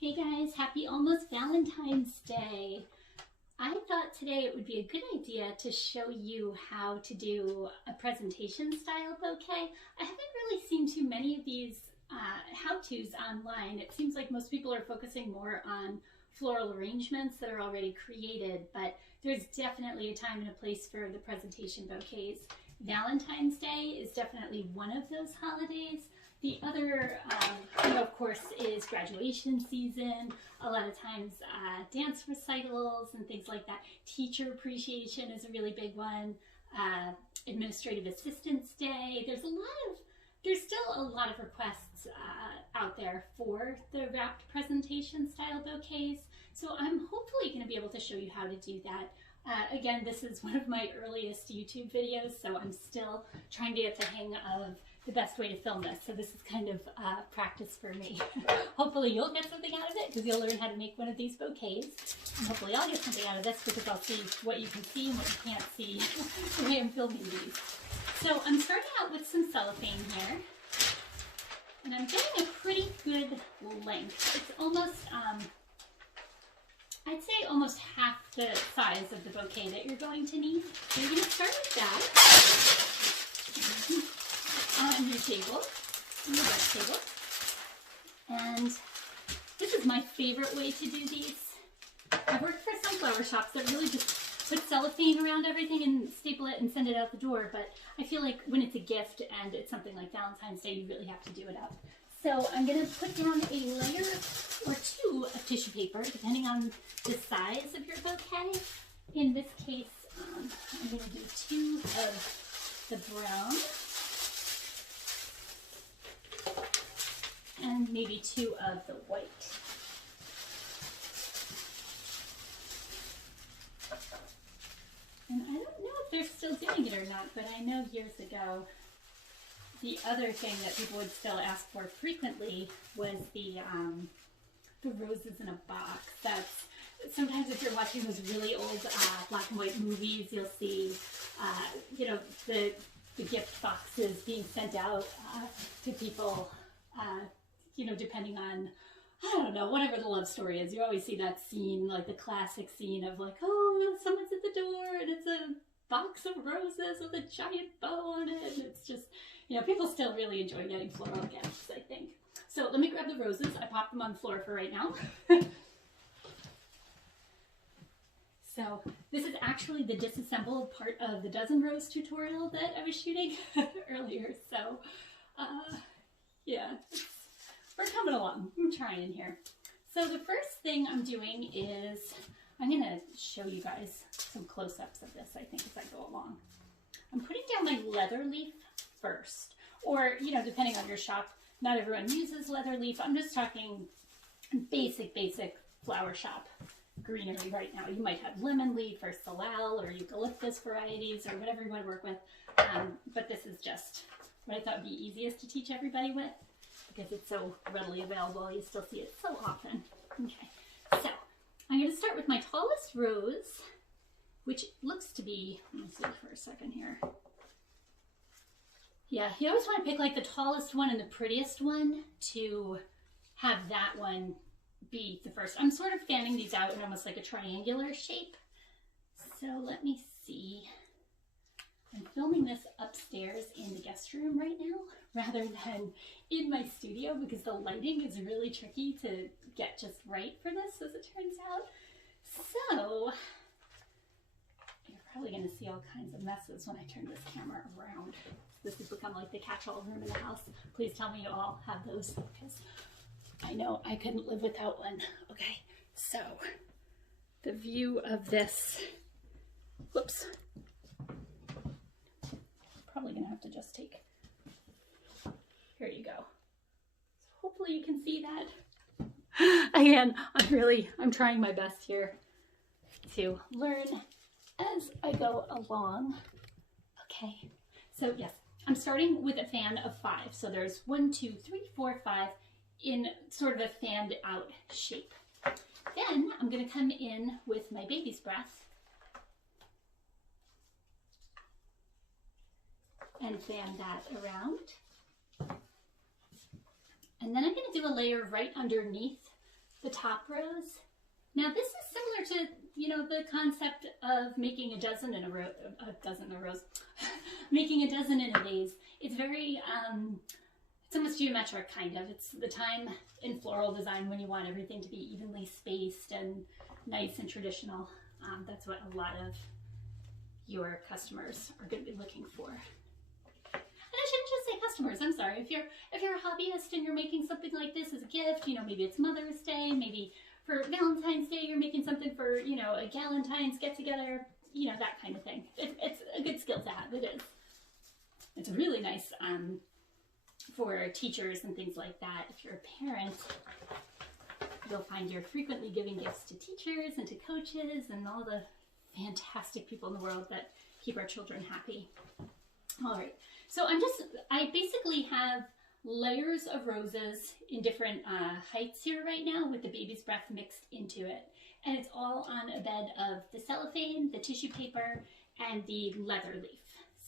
Hey guys, happy almost Valentine's Day. I thought today it would be a good idea to show you how to do a presentation style bouquet. I haven't really seen too many of these how-tos online. It seems like most people are focusing more on floral arrangements that are already created, but there's definitely a time and a place for the presentation bouquets. Valentine's Day is definitely one of those holidays. The other, of course, is graduation season. A lot of times dance recitals and things like that. Teacher appreciation is a really big one. Administrative Assistance Day. There's still a lot of requests out there for the wrapped presentation style bouquets. So I'm hopefully going to be able to show you how to do that. Again, this is one of my earliest YouTube videos, so I'm still trying to get the hang of the best way to film this. So this is kind of practice for me. Hopefully you'll get something out of it because you'll learn how to make one of these bouquets. And hopefully I'll get something out of this because I'll see what you can see and what you can't see the way I'm filming these. So I'm starting out with some cellophane here. And I'm getting a pretty good length. It's almost, I'd say almost half the size of the bouquet that you're going to need. So you're going to start with that. On your table, on your work table. And this is my favorite way to do these. I've worked for some flower shops that really just put cellophane around everything and staple it and send it out the door, but I feel like when it's a gift and it's something like Valentine's Day, you really have to do it up. So I'm going to put down a layer or two of tissue paper, depending on the size of your bouquet. In this case, I'm going to do 2 of the brown, and maybe 2 of the white. And I don't know if they're still doing it or not, but I know years ago, the other thing that people would still ask for frequently was the roses in a box. That's sometimes if you're watching those really old black and white movies, you'll see, the gift boxes being sent out to people. Depending on, I don't know, whatever the love story is, you always see that scene, like the classic scene of like, oh, someone's at the door and it's a box of roses with a giant bow on it. And it's just, people still really enjoy getting floral gifts, I think. So let me grab the roses. I popped them on the floor for right now. So this is actually the disassembled part of the dozen rose tutorial that I was shooting earlier. So, yeah. We're coming along. I'm trying here. So the first thing I'm doing is, I'm going to show you guys some close-ups of this, I think, as I go along. I'm putting down my leather leaf first. Or, depending on your shop, not everyone uses leather leaf. I'm just talking basic flower shop greenery right now. You might have lemon leaf or salal or eucalyptus varieties or whatever you want to work with. But this is just what I thought would be easiest to teach everybody with, because it's so readily available. You still see it so often. Okay, so I'm going to start with my tallest rose, which looks to be, let me see for a second here. Yeah, you always want to pick like the tallest one and the prettiest one to have that one be the first. I'm sort of fanning these out in almost like a triangular shape. So let me see. I'm filming this upstairs in the guest room right now rather than in my studio because the lighting is really tricky to get just right for this, as it turns out. So you're probably going to see all kinds of messes when I turn this camera around. This has become like the catch-all room in the house. Please tell me you all have those because I know I couldn't live without one. Okay, so the view of this, whoops. Probably gonna have to just take, here you go. So hopefully you can see that. Again, I'm trying my best here to learn as I go along. Okay, so yes, I'm starting with a fan of 5. So there's 1, 2, 3, 4, 5 in sort of a fanned out shape. Then I'm gonna come in with my baby's breath and fan that around. And then I'm going to do a layer right underneath the top rows. Now this is similar to, you know, the concept of making a dozen in a row, making a dozen in a vase. It's very, it's almost geometric kind of. It's the time in floral design when you want everything to be evenly spaced and nice and traditional. That's what a lot of your customers are going to be looking for. And I shouldn't just say customers, I'm sorry. If you're a hobbyist and you're making something like this as a gift, you know, maybe it's Mother's Day, maybe for Valentine's Day you're making something for, you know, a Galentine's get-together, you know, that kind of thing. It's a good skill to have, it is. It's really nice for teachers and things like that. If you're a parent, you'll find you're frequently giving gifts to teachers and to coaches and all the fantastic people in the world that keep our children happy. All right, so I basically have layers of roses in different heights here right now with the baby's breath mixed into it. And it's all on a bed of the cellophane, the tissue paper, and the leather leaf.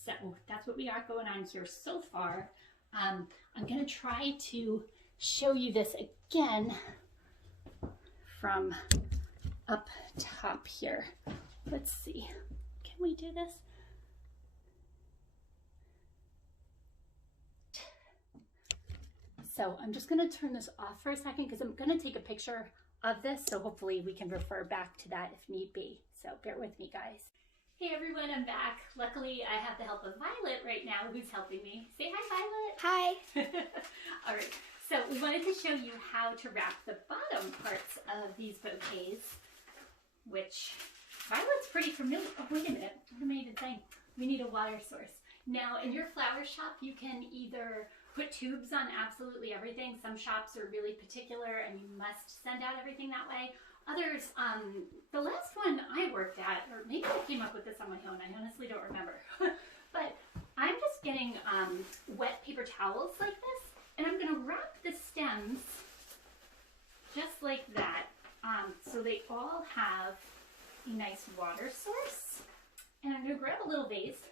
So that's what we got going on here so far. I'm gonna try to show you this again from up top here. Let's see, can we do this? So I'm just gonna turn this off for a second because I'm gonna take a picture of this, so hopefully we can refer back to that if need be. So bear with me, guys. Hey everyone, I'm back. Luckily, I have the help of Violet right now, who's helping me. Say hi, Violet. Hi. All right, so we wanted to show you how to wrap the bottom parts of these bouquets, which Violet's pretty familiar. Oh, wait a minute, what am I even saying? We need a water source. Now, in your flower shop, you can either put tubes on absolutely everything. Some shops are really particular and you must send out everything that way. Others, the last one I worked at, or maybe I came up with this on my own, I honestly don't remember. But I'm just getting wet paper towels like this, and I'm gonna wrap the stems just like that, so they all have a nice water source. And I'm gonna grab a little vase,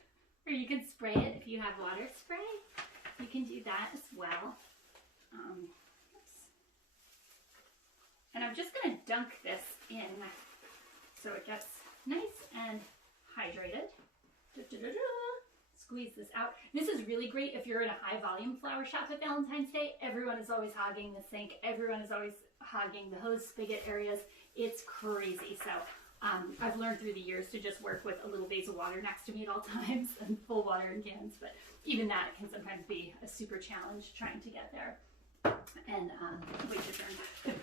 or you can spray it if you have water spray. You can do that as well. And I'm just gonna dunk this in so it gets nice and hydrated. Squeeze this out. This is really great if you're in a high volume flower shop at Valentine's Day. Everyone is always hogging the sink. Everyone is always hogging the hose spigot areas. It's crazy. So I've learned through the years to just work with a little vase of water next to me at all times and full watering cans, but even that can sometimes be a super challenge trying to get there. And wait your turn.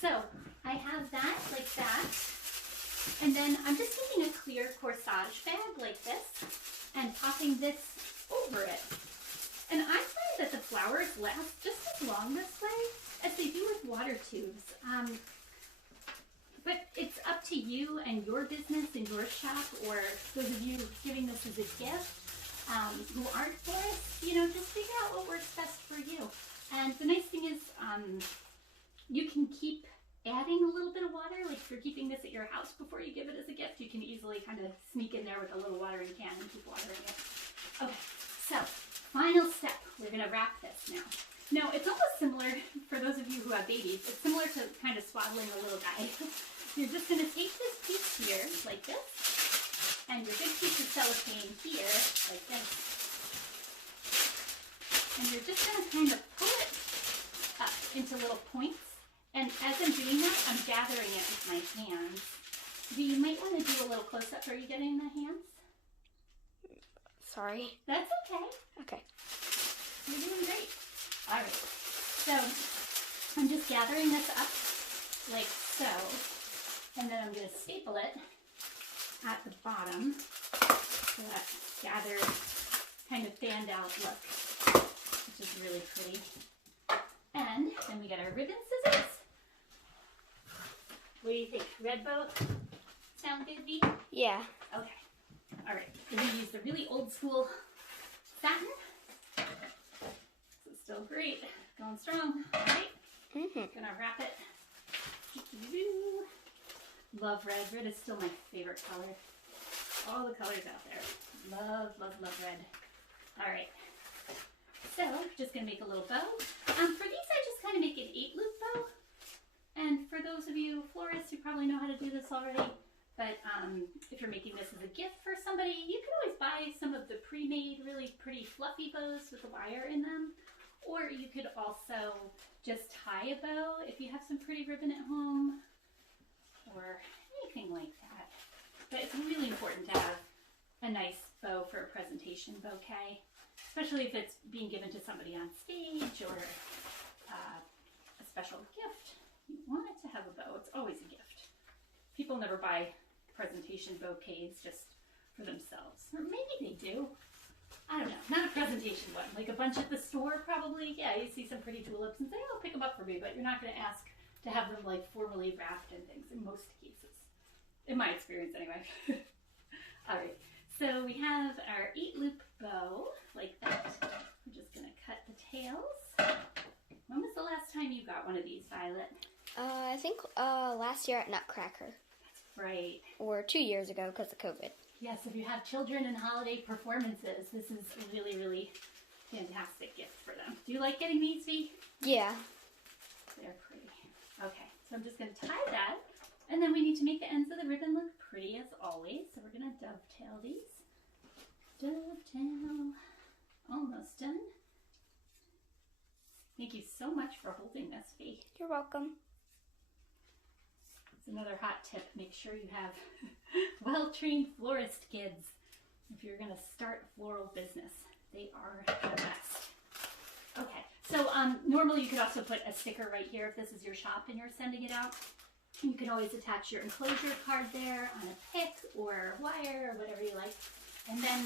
So I have that like that, and then I'm just taking a clear corsage bag like this and popping this over it. And I find that the flowers last just as long this way as they do with water tubes. But it's up to you and your business and your shop, or those of you giving this as a gift who aren't florists, you know, just figure out what works best for you. And the nice thing is you can keep adding a little bit of water. Like if you're keeping this at your house before you give it as a gift, you can easily kind of sneak in there with a little watering can and keep watering it. Okay, so final step, we're gonna wrap this now. Now it's almost similar, for those of you who have babies, it's similar to kind of swaddling a little guy. You're just gonna take this piece here, like this, and your big piece of cellophane here, like this. And you're just going to kind of pull it up into little points. And as I'm doing that, I'm gathering it with my hands. You might want to do a little close-up. Are you getting the hands? Sorry. That's okay. Okay. You're doing great. All right. So I'm just gathering this up like so. And then I'm going to staple it at the bottom for that gathered, kind of fanned out look, which is really pretty. And then we get our ribbon scissors. What do you think? Red bow sound good, V? Yeah. Okay. All right. We're going to use the really old school satin. This is still great. Going strong. All right. Gonna wrap it. Love red. Red is still my favorite color. All the colors out there. Love, love, love red. All right. So, just gonna make a little bow. For these, I just kind of make an 8-loop bow. And for those of you florists, you probably know how to do this already. But if you're making this as a gift for somebody, you can always buy some of the pre-made, really pretty fluffy bows with a wire in them. Or you could also just tie a bow if you have some pretty ribbon at home or anything like that. But it's really important to have a nice bow for a presentation bouquet, especially if it's being given to somebody on stage or a special gift. You want it to have a bow. It's always a gift. People never buy presentation bouquets just for themselves. Or maybe they do. I don't know. Not a presentation one. Like a bunch at the store probably. Yeah, you see some pretty tulips and say, oh, pick them up for me. But you're not going to ask to have them like formally wrapped and things in most cases. In my experience anyway. All right. So we have our 8-loop bow like that. We're just going to cut the tails. When was the last time you got one of these, Violet? I think last year at Nutcracker. Right. Or 2 years ago because of COVID. Yes, if you have children and holiday performances, this is a really, really fantastic gift for them. Do you like getting these, Vi? Yeah. They're pretty. Okay, so I'm just going to tie that. And then we need to make the ends of the ribbon look pretty as always. So we're going to dovetail these. Dovetail. Almost done. Thank you so much for holding this, Vi. You're welcome. Another hot tip, make sure you have well-trained florist kids if you're going to start a floral business. They are the best. Okay, so normally you could also put a sticker right here if this is your shop and you're sending it out. You can always attach your enclosure card there on a pick or wire or whatever you like. And then,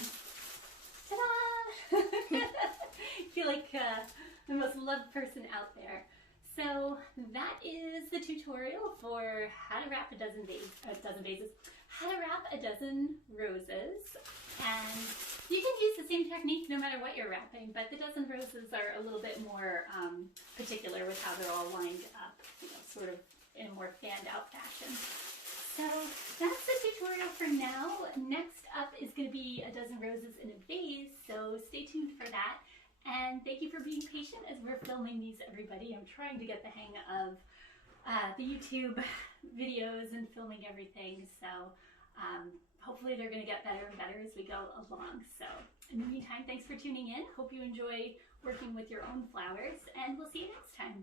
ta-da! I feel like the most loved person out there. So that is the tutorial for how to wrap a dozen vases, how to wrap a dozen roses. And you can use the same technique no matter what you're wrapping, but the dozen roses are a little bit more particular with how they're all lined up, you know, sort of in a more fanned out fashion. So that's the tutorial for now. Next up is going to be a dozen roses in a vase, so stay tuned for that. And thank you for being patient as we're filming these, everybody. I'm trying to get the hang of the YouTube videos and filming everything, so hopefully they're going to get better and better as we go along. So in the meantime, thanks for tuning in. Hope you enjoy working with your own flowers, and we'll see you next time.